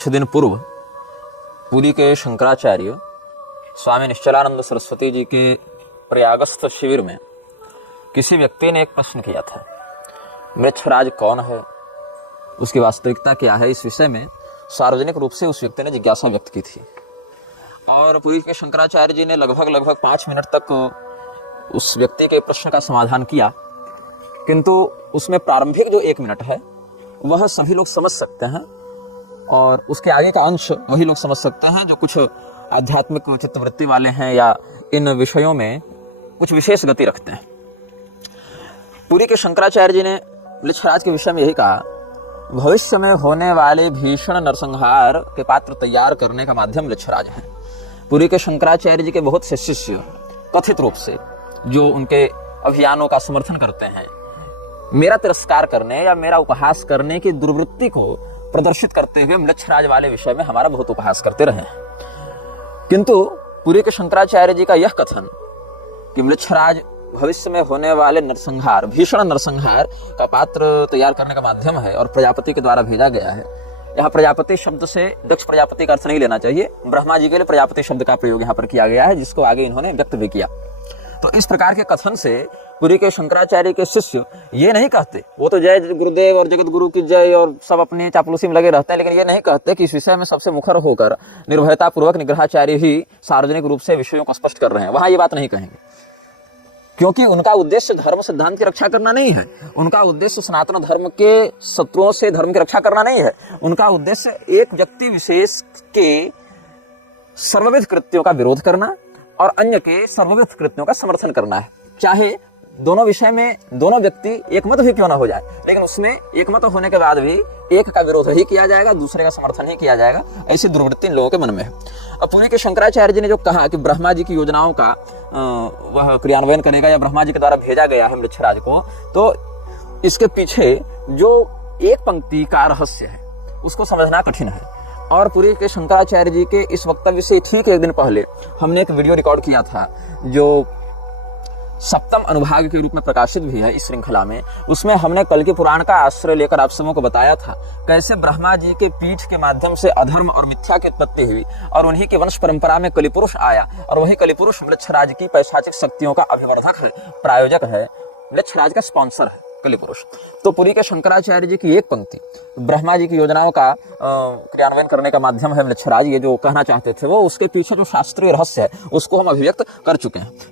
कुछ दिन पूर्व पुरी के शंकराचार्य स्वामी निश्चलानंद सरस्वती जी के प्रयागस्थ शिविर में किसी व्यक्ति ने एक प्रश्न किया था, मृच्छराज कौन है, उसकी वास्तविकता क्या है। इस विषय में सार्वजनिक रूप से उस व्यक्ति ने जिज्ञासा व्यक्त की थी और पुरी के शंकराचार्य जी ने लगभग 5 मिनट तक उस व्यक्ति के प्रश्न का समाधान किया, किंतु उसमें प्रारंभिक जो 1 मिनट है वह सभी लोग समझ सकते हैं और उसके आगे का अंश वही लोग समझ सकते हैं जो कुछ आध्यात्मिक चित्तवृत्ति वाले हैं या इन विषयों में कुछ विशेष गति रखते हैं। पुरी के शंकराचार्य जी ने मृच्छराज के विषय में यही कहा, भविष्य में होने वाले भीषण नरसंहार के पात्र तैयार करने का माध्यम मृच्छराज है। पुरी के शंकराचार्य जी के बहुत से शिष्य कथित रूप से जो उनके अभियानों का समर्थन करते हैं, मेरा तिरस्कार करने या मेरा उपहास करने की दुर्वृत्ति को प्रदर्शित करते हुए मृच्छराज वाले विषय में हमारा बहुत उपहास करते रहे। किंतु पुरी के शंकराचार्य जी का यह कथन कि मृच्छराज भविष्य में होने वाले नरसंहार, भीषण नरसंहार का पात्र तैयार करने का माध्यम है और प्रजापति के द्वारा भेजा गया है। यहाँ प्रजापति शब्द से दक्ष प्रजापति का अर्थ नहीं लेना चाहिए, ब्रह्मा जी के लिए प्रजापति शब्द का प्रयोग यहाँ पर किया गया है, जिसको आगे इन्होंने व्यक्त भी किया। तो इस प्रकार के कथन से पुरी के शंकराचार्य के शिष्य ये नहीं कहते, वो तो जय गुरुदेव और जगत गुरु की जय और सब अपनी चापलूसी में लगे रहते हैं, लेकिन ये नहीं कहते कि इस विषय में सबसे मुखर होकर निर्भयता पूर्वक निग्रहाचार्य ही सार्वजनिक रूप से विषयों को स्पष्ट कर रहे हैं। वहां ये बात नहीं कहेंगे, क्योंकि उनका उद्देश्य धर्म सिद्धांत की रक्षा करना नहीं है, उनका उद्देश्य सनातन धर्म के शत्रुओं से धर्म की रक्षा करना नहीं है। उनका उद्देश्य एक व्यक्ति विशेष के सर्वविध कृत्यों का विरोध करना और अन्य के सर्वविध कृत्यों का समर्थन करना है। चाहे दोनों विषय में दोनों व्यक्ति एकमत भी क्यों ना हो जाए, लेकिन उसमें एकमत होने के बाद भी एक का विरोध ही किया जाएगा, दूसरे का समर्थन ही किया जाएगा। ऐसी दुर्वृत्ति इन लोगों के मन में है। अब पुरी के शंकराचार्य जी ने जो कहा कि ब्रह्मा जी की योजनाओं का वह क्रियान्वयन करेगा या ब्रह्मा जी के द्वारा भेजा गया है मृच्छराज को, तो इसके पीछे जो एक पंक्ति का रहस्य है उसको समझना कठिन है। और पुरी के शंकराचार्य जी के इस वक्तव्य से ठीक 1 दिन पहले हमने एक वीडियो रिकॉर्ड किया था जो सप्तम अनुभाग के रूप में प्रकाशित भी है इस श्रृंखला में। उसमें हमने कल के पुराण का आश्रय लेकर आप सबों को बताया था कैसे ब्रह्मा जी के पीठ के माध्यम से अधर्म और मिथ्या की उत्पत्ति हुई और उन्हीं की वंश परंपरा में कलिपुरुष आया और वही कलिपुरुष मृच्छराज की पैशाचिक शक्तियों का अभिवर्धक है, प्रायोजक है, मृच्छराज का स्पॉन्सर है कलिपुरुष। तो पुरी के शंकराचार्य जी की एक पंक्ति ब्रह्मा जी की योजनाओं का क्रियान्वयन करने का माध्यम है मृच्छराज, ये जो कहना चाहते थे वो उसके पीछे जो शास्त्रीय रहस्य है उसको हम अभिव्यक्त कर चुके हैं।